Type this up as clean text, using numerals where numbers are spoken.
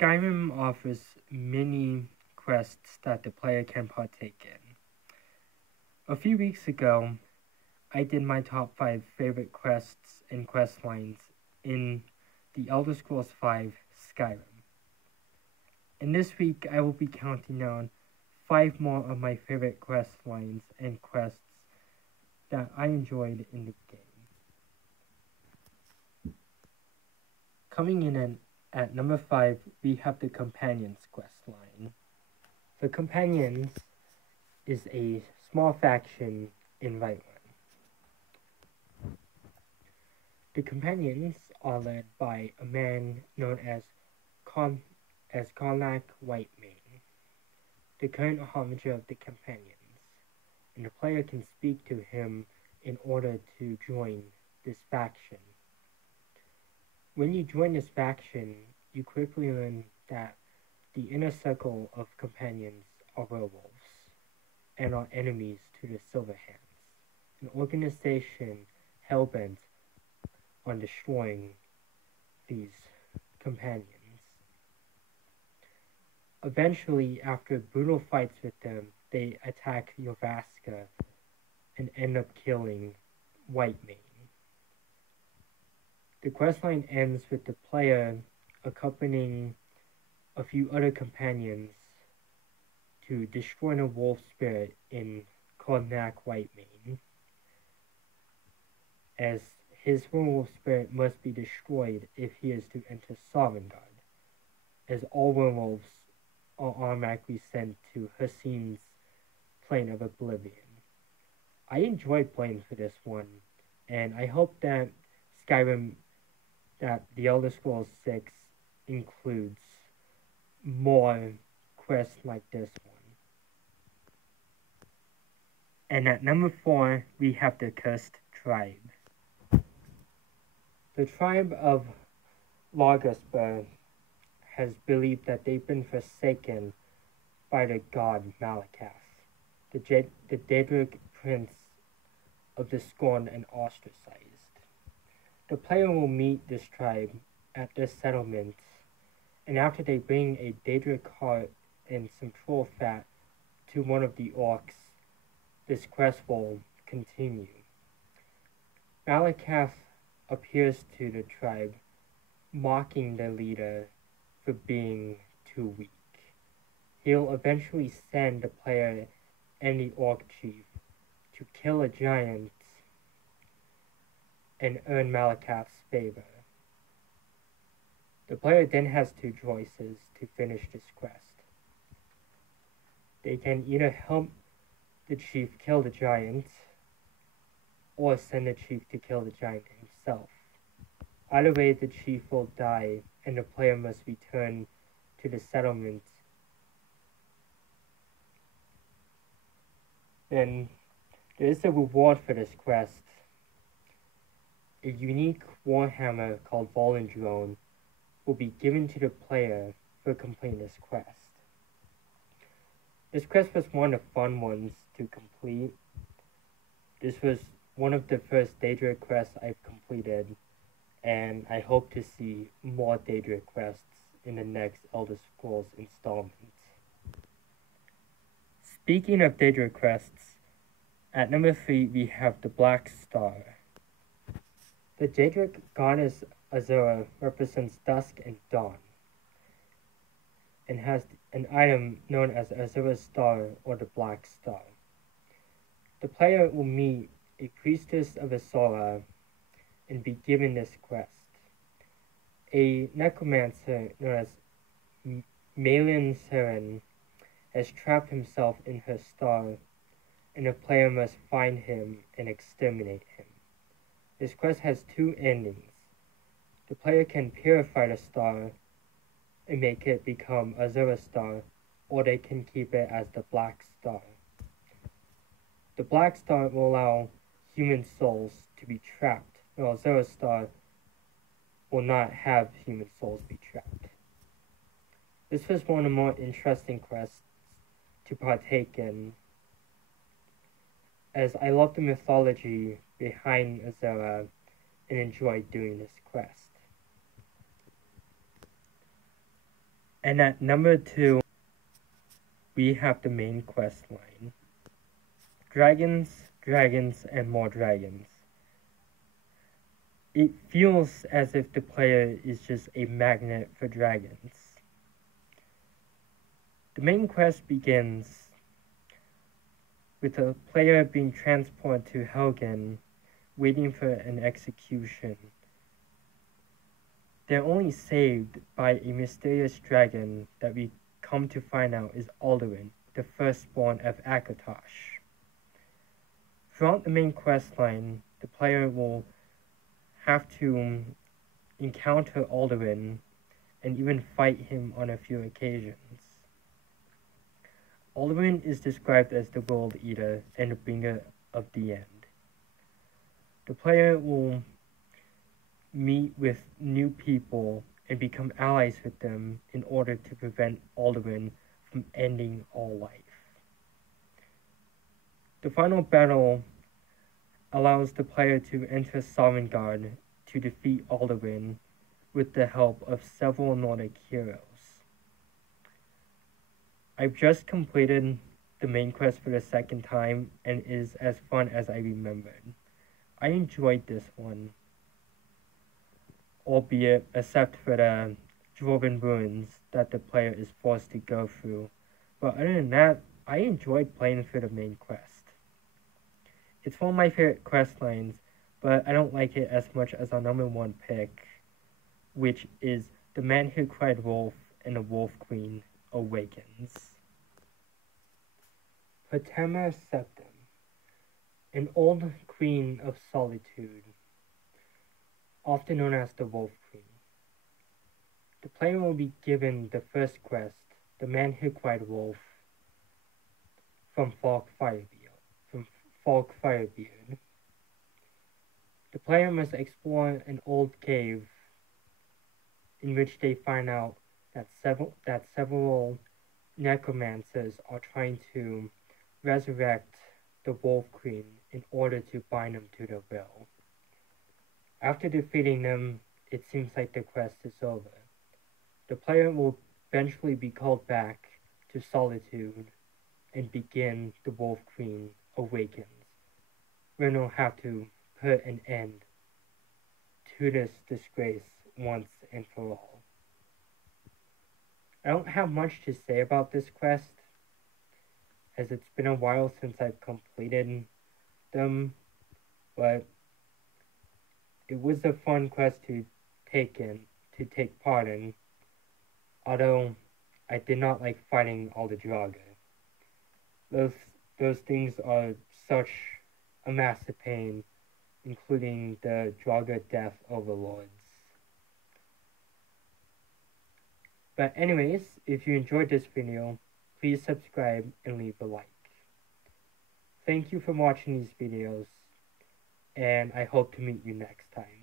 Skyrim offers many quests that the player can partake in. A few weeks ago, I did my top 5 favorite quests and questlines in The Elder Scrolls V Skyrim. And this week, I will be counting down 5 more of my favorite questlines and quests that I enjoyed in the game. Coming in at number 5, we have the Companions questline. The Companions is a small faction in Whiterun. The Companions are led by a man known as Karlach Whitemane, the current harbinger of the Companions, and the player can speak to him in order to join this faction. When you join this faction, you quickly learn that the inner circle of companions are werewolves and are enemies to the Silverhands, an organization hell-bent on destroying these companions. Eventually, after brutal fights with them, they attack Yorvaska and end up killing Whitemane. The questline ends with the player accompanying a few other companions to destroy a wolf spirit in Karlach Whitemane, as his werewolf spirit must be destroyed if he is to enter Sovngarde, as all werewolves are automatically sent to Hasim's Plane of Oblivion. I enjoyed playing for this one, and I hope that The Elder Scrolls 6 includes more quests like this one. And at number 4, we have the Cursed Tribe. The tribe of Largusberg has believed that they've been forsaken by the god Malakath, the Daedric prince of the scorned and ostracized. The player will meet this tribe at their settlement, and after they bring a Daedric heart and some troll fat to one of the orcs, this quest will continue. Malakath appears to the tribe, mocking the leader for being too weak. He'll eventually send the player and the orc chief to kill a giant and earn Malakath's favor. The player then has 2 choices to finish this quest. They can either help the chief kill the giant, or send the chief to kill the giant himself. Either way, the chief will die, and the player must return to the settlement. Then, there is a reward for this quest. A unique warhammer called Volendrone will be given to the player for completing this quest. This quest was one of the fun ones to complete. This was one of the first Daedric quests I've completed, and I hope to see more Daedric quests in the next Elder Scrolls installment. Speaking of Daedric quests, at number 3 we have the Black Star. The Daedric goddess Azura represents dusk and dawn, and has an item known as Azura's Star or the Black Star. The player will meet a priestess of Azura and be given this quest. A necromancer known as Malin Seren has trapped himself in her star, and the player must find him and exterminate him. This quest has 2 endings. The player can purify the star and make it become Azura's Star, or they can keep it as the Black Star. The Black Star will allow human souls to be trapped, while Azura's Star will not have human souls be trapped. This was one of the more interesting quests to partake in, as I love the mythology behind Azura and enjoyed doing this quest. And at number 2, we have the main quest line. Dragons, dragons, and more dragons. It feels as if the player is just a magnet for dragons. The main quest begins with the player being transported to Helgen, waiting for an execution. They're only saved by a mysterious dragon that we come to find out is Alduin, the firstborn of Akatosh. Throughout the main quest line, the player will have to encounter Alduin and even fight him on a few occasions. Alduin is described as the World Eater and the bringer of the end. The player will meet with new people and become allies with them in order to prevent Alduin from ending all life. The final battle allows the player to enter Sovngarde to defeat Alduin with the help of several Nordic heroes. I've just completed the main quest for the second time and it is as fun as I remembered. I enjoyed this one, albeit except for the Dwarven ruins that the player is forced to go through. But other than that, I enjoyed playing through the main quest. It's one of my favorite quest lines, but I don't like it as much as our number 1 pick, which is The Man Who Cried Wolf and the Wolf Queen Awakens. Patema Septim, an old queen of solitude, often known as the Wolf Queen. The player will be given the first quest, The Man Who Cried Wolf, from Falk Firebeard. The player must explore an old cave in which they find out that several necromancers are trying to resurrect the Wolf Queen in order to bind them to the will. After defeating them, it seems like the quest is over. The player will eventually be called back to Solitude and begin The Wolf Queen Awakens, where they'll have to put an end to this disgrace once and for all. I don't have much to say about this quest, as it's been a while since I've completed them, but it was a fun quest to take part in, although I did not like fighting all the Draugr. Those things are such a massive pain, including the Draugr Death Overlords. But anyways, if you enjoyed this video, please subscribe and leave a like. Thank you for watching these videos, and I hope to meet you next time.